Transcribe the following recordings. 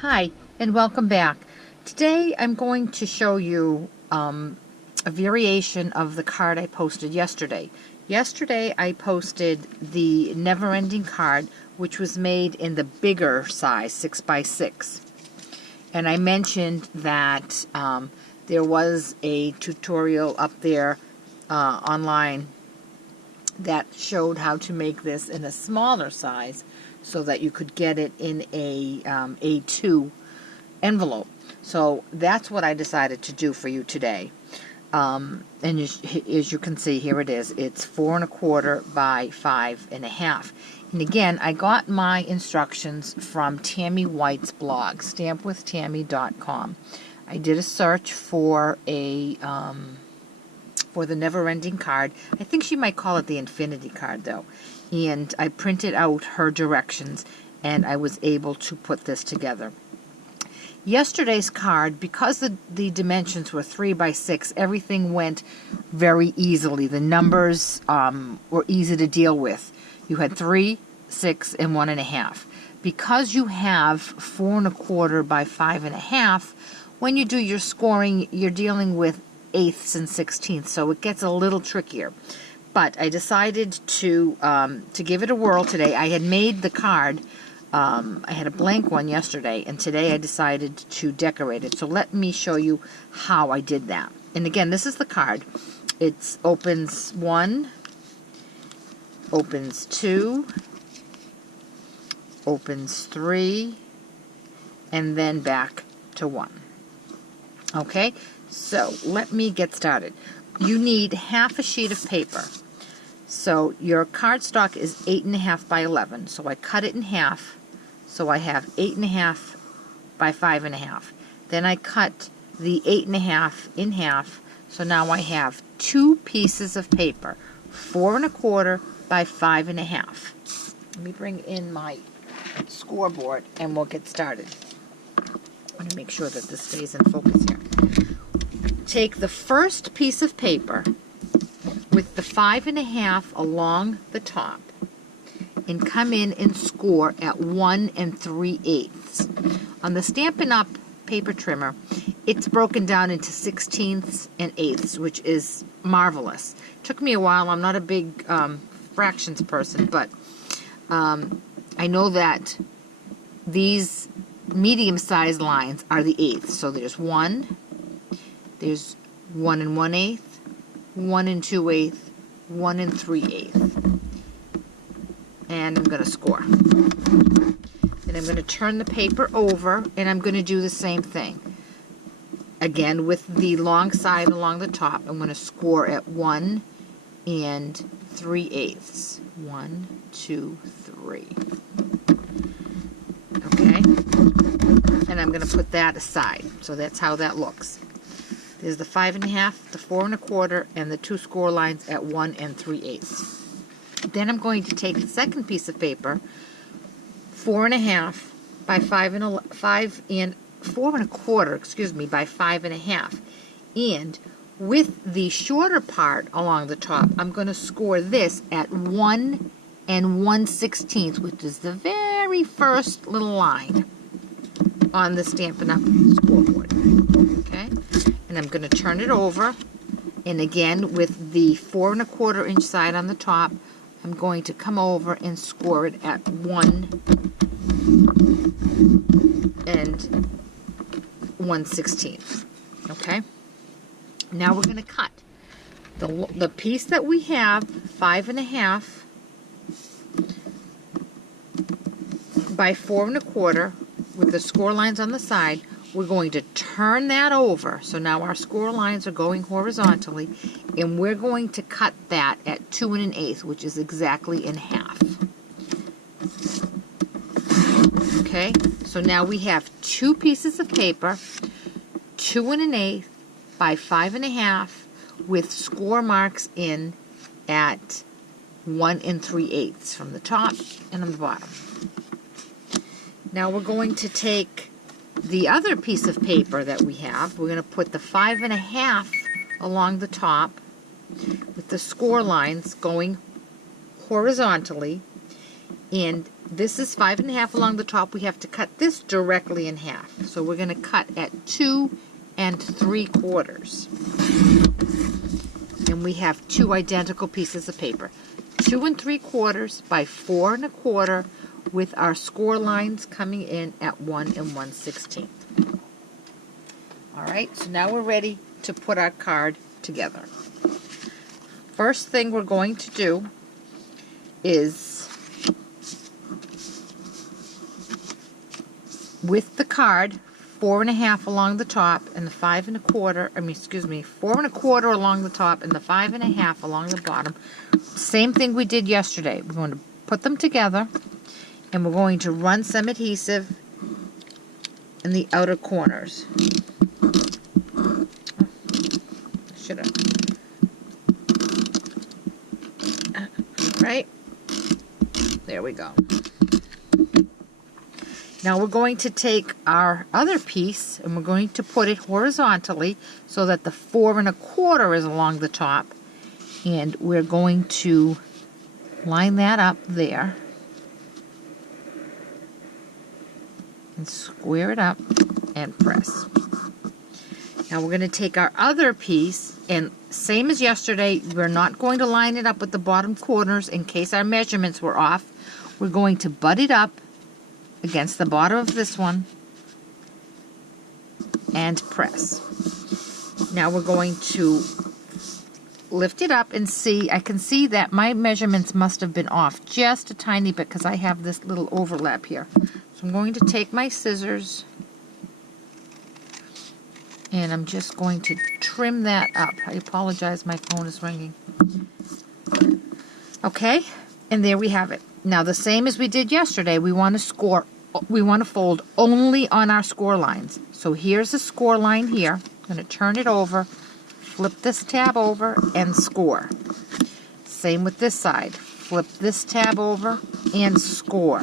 Hi, and welcome back. Today I'm going to show you a variation of the card I posted yesterday. Yesterday I posted the never-ending card, which was made in the bigger size, 6x6. And I mentioned that there was a tutorial up there online that showed how to make this in a smaller size so that you could get it in a A2 envelope. So that's what I decided to do for you today. And as you can see, here it is. It's 4 1/4 by 5 1/2. And again, I got my instructions from Tammy White's blog, stampwithtammy.com. I did a search for the never-ending card. I think she might call it the infinity card, though. And I printed out her directions, and I was able to put this together. Yesterday's card, because the dimensions were 3 by 6, everything went very easily. The numbers were easy to deal with. You had 3, 6, and 1 1/2. Because you have 4 1/4 by 5 1/2, when you do your scoring, you're dealing with eighths and sixteenths, so it gets a little trickier. But I decided to give it a whirl today. I had made the card. I had a blank one yesterday, and today I decided to decorate it. So let me show you how I did that. And again, this is the card. It opens 1, opens 2, opens 3, and then back to 1. Okay, so let me get started. You need half a sheet of paper. So your cardstock is 8 1/2 by 11. So I cut it in half. So I have 8 1/2 by 5 1/2. Then I cut the 8 1/2 in half. So now I have 2 pieces of paper, 4 1/4 by 5 1/2. Let me bring in my scoreboard and we'll get started. I'm going to make sure that this stays in focus here. Take the first piece of paper with the 5 1/2 along the top and come in and score at 1 3/8. On the Stampin' Up! Paper trimmer, it's broken down into sixteenths and eighths, which is marvelous. It took me a while. I'm not a big fractions person, but I know that these medium-sized lines are the eighths. So there's 1, there's 1 1/8, 1 2/8, 1 3/8. And I'm going to score. And I'm going to turn the paper over, and I'm going to do the same thing. Again, with the long side along the top, I'm going to score at 1 3/8. 1, 2, 3. Okay? And I'm going to put that aside. So that's how that looks. There's the 5 1/2, the 4 1/4, and the 2 score lines at 1 3/8. Then I'm going to take the second piece of paper, 4 1/2 by 4 1/4, by 5 1/2. And with the shorter part along the top, I'm going to score this at 1 1/16, which is the very first little line on the Stampin' Up! Scoreboard. Okay? And I'm going to turn it over, and again with the 4 1/4 inch side on the top, I'm going to come over and score it at 1 1/16. Okay? Now we're going to cut the piece that we have, 5 1/2 by 4 1/4, with the score lines on the side. We're going to turn that over. So now our score lines are going horizontally, and we're going to cut that at 2 1/8, which is exactly in half. Okay, so now we have 2 pieces of paper, 2 1/8 by 5 1/2, with score marks in at 1 3/8 from the top and on the bottom. Now we're going to take the other piece of paper that we have. We're going to put the 5 1/2 along the top with the score lines going horizontally, and This is 5 1/2 along the top. We have to cut this directly in half. So we're going to cut at 2 3/4. And we have 2 identical pieces of paper. 2 3/4 by 4 1/4 with our score lines coming in at 1 1/16. All right, so now we're ready to put our card together. First thing we're going to do is, with the card, 4 1/2 along the top and the 5 1/4, 4 1/4 along the top and the 5 1/2 along the bottom. Same thing we did yesterday. We're going to put them together and we're going to run some adhesive in the outer corners. Should have. Right? There we go. Now we're going to take our other piece and we're going to put it horizontally so that the 4 1/4 is along the top, and we're going to line that up there and square it up and press. Now we're going to take our other piece, and same as yesterday, we're not going to line it up with the bottom corners in case our measurements were off. We're going to butt it up against the bottom of this one and press. Now we're going to lift it up and see. I can see that my measurements must have been off just a tiny bit because I have this little overlap here. So I'm going to take my scissors and I'm just going to trim that up. I apologize, my phone is ringing. Okay, and there we have it. Now the same as we did yesterday, we want to fold only on our score lines. So here's the score line here. I'm going to turn it over, flip this tab over, and score. Same with this side. Flip this tab over and score.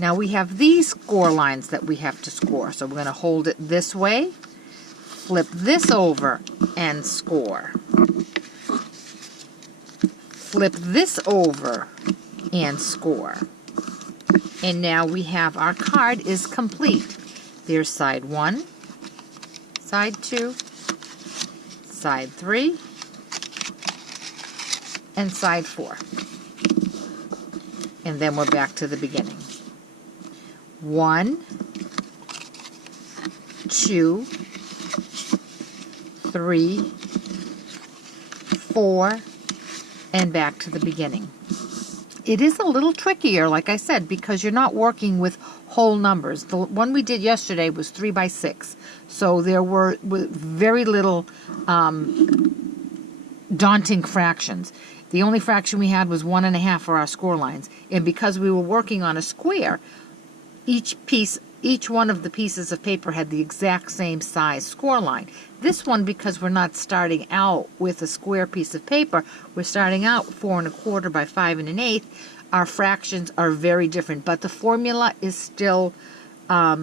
Now we have these score lines that we have to score. So we're going to hold it this way, flip this over, and score. Flip this over and score. And now we have our card is complete. There's side 1, side 2, side 3, and side 4. And then we're back to the beginning. 1, 2, 3, 4, and back to the beginning. It is a little trickier, like I said, because you're not working with whole numbers. The one we did yesterday was 3 by 6, so there were very little daunting fractions. The only fraction we had was 1 1/2 for our score lines, and because we were working on a square, each one of the pieces of paper had the exact same size score line. This one, because we're not starting out with a square piece of paper, we're starting out 4 1/4 by 5 1/8. Our fractions are very different, but the formula is still, I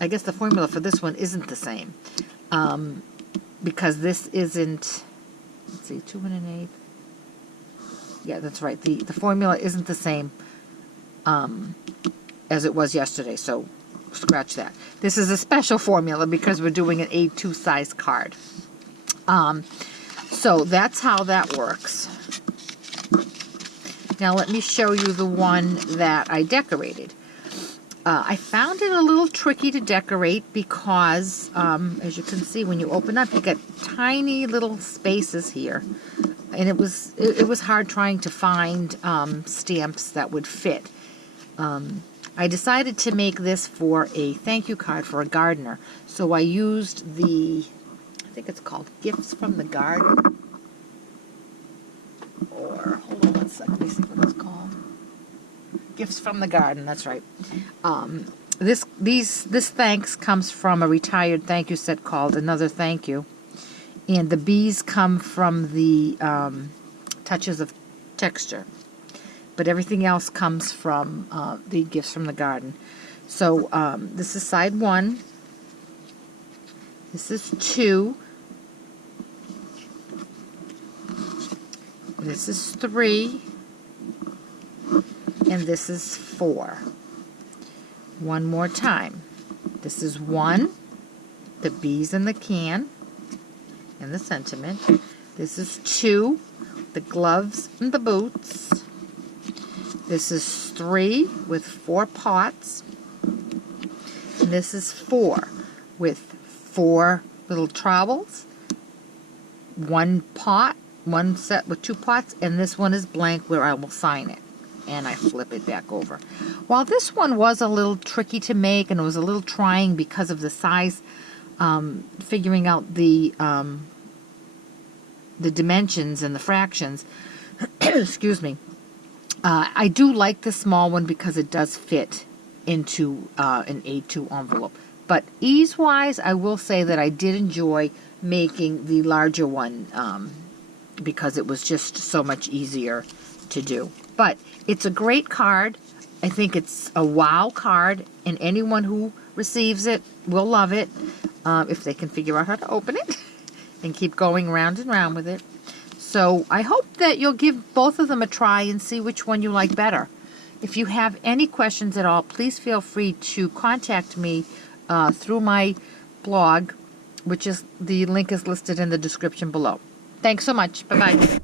guess the formula for this one isn't the same, because this isn't, let's see, 2 1/8. Yeah, that's right. The formula isn't the same as it was yesterday, so scratch that. This is a special formula because we're doing an A2 size card. So that's how that works. Now let me show you the one that I decorated. I found it a little tricky to decorate because, as you can see, when you open up, you get tiny little spaces here, and it was hard trying to find stamps that would fit. I decided to make this for a thank you card for a gardener, so I used I think it's called Gifts from the Garden, or hold on one second, let me see what it's called. Gifts from the Garden, that's right. This thanks comes from a retired thank you set called Another Thank You, and the bees come from the Touches of Texture, but everything else comes from the Gifts from the Garden. So this is side 1, this is 2, This is 3. And this is 4. One more time. This is 1. The bees in the can and the sentiment. This is 2. The gloves and the boots. This is 3 with 4 pots. And this is 4 with 4 little trowels. 1 pot, 1 set with 2 pots, and this one is blank where I will sign it. And I flip it back over. While this one was a little tricky to make and it was a little trying because of the size, figuring out the dimensions and the fractions, excuse me, I do like the small one because it does fit into an A2 envelope. But ease-wise, I will say that I did enjoy making the larger one because it was just so much easier to do. But it's a great card. I think it's a wow card, and anyone who receives it will love it if they can figure out how to open it and keep going round and round with it. So I hope that you'll give both of them a try and see which one you like better. If you have any questions at all, please feel free to contact me through my blog, which is the link is listed in the description below. Thanks so much. Bye-bye.